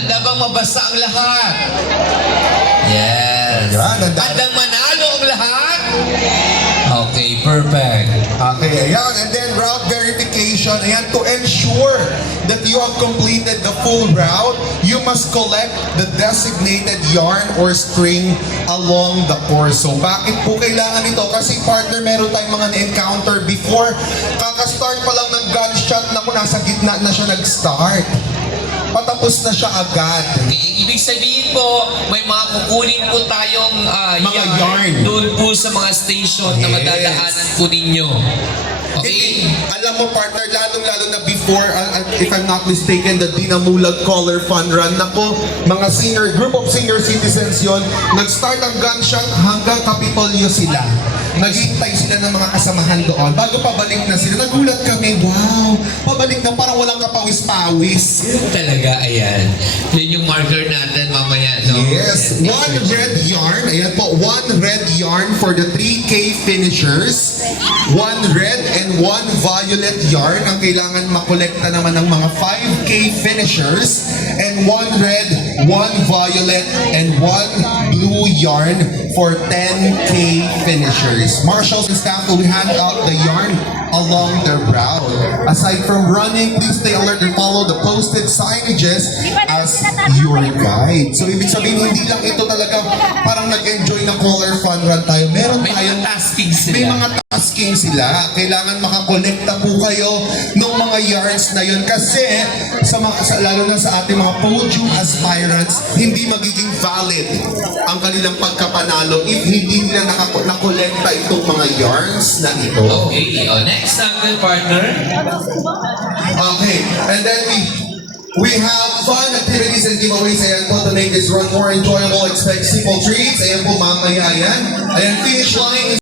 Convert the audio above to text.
Handa bang mabasa ang lahat? Yes. Ayan, Handang manalo ang lahat? Okay, perfect. Okay, ayan. And then route verification. Ayan, to ensure that you have completed the full route, you must collect the designated yarn or string along the course. So, bakit po kailangan ito? Kasi partner, meron tayong mga na-encounter before. Kakastart pa lang ng gunshot na kung nasa gitna na siya nag-start. Patapos na siya agad. Ibig sabihin po, may mga kukunin po tayong Mga yarn. doon po sa mga station na Yes. madadaanan po ninyo. Okay? Alam mo partner, lalong-lalo na before, if I'm not mistaken, the Dinamulag Color Fun Run. Nako, mga group of senior citizens yon. Nag-start ang gunshot hanggang Kapitolyo sila. Naghihintay sila ng mga kasamahan doon. Bago pabalik na sila, nagulat kami, wow, pabalik na parang walang kapawis-pawis. Talaga, ayan. Yun yung marker natin mamaya, no? Yes, one red yarn. Ayan po, one red yarn for the 3K finishers. One red and one violet yarn ang kailangan makolekta naman ng mga 5K finishers. And one red, one violet, and one blue yarn for 10K finishers. Marshals and staff will hand out the yarn along the route. Aside from running, please stay alert and follow the posted signages as your guide. So, ibig sabihin, hindi lang ito talaga parang nag-enjoy na color fun run tayo. Meron May tayong mga tasking sila. may mga tasking sila. Kailangan makakolekta po kayo ng mga yarns na yun kasi lalo na sa ating mga podium aspirants, hindi magiging valid ang kanilang pagkapanalo if hindi nila nakolekta itong mga yarns na ito. Okay, next natin, partner. Okay, and then we have fun activities and giveaways. Ayan po, to make this run more enjoyable, expect simple treats. Ayan po, mamaya yan. Ayan, finish line is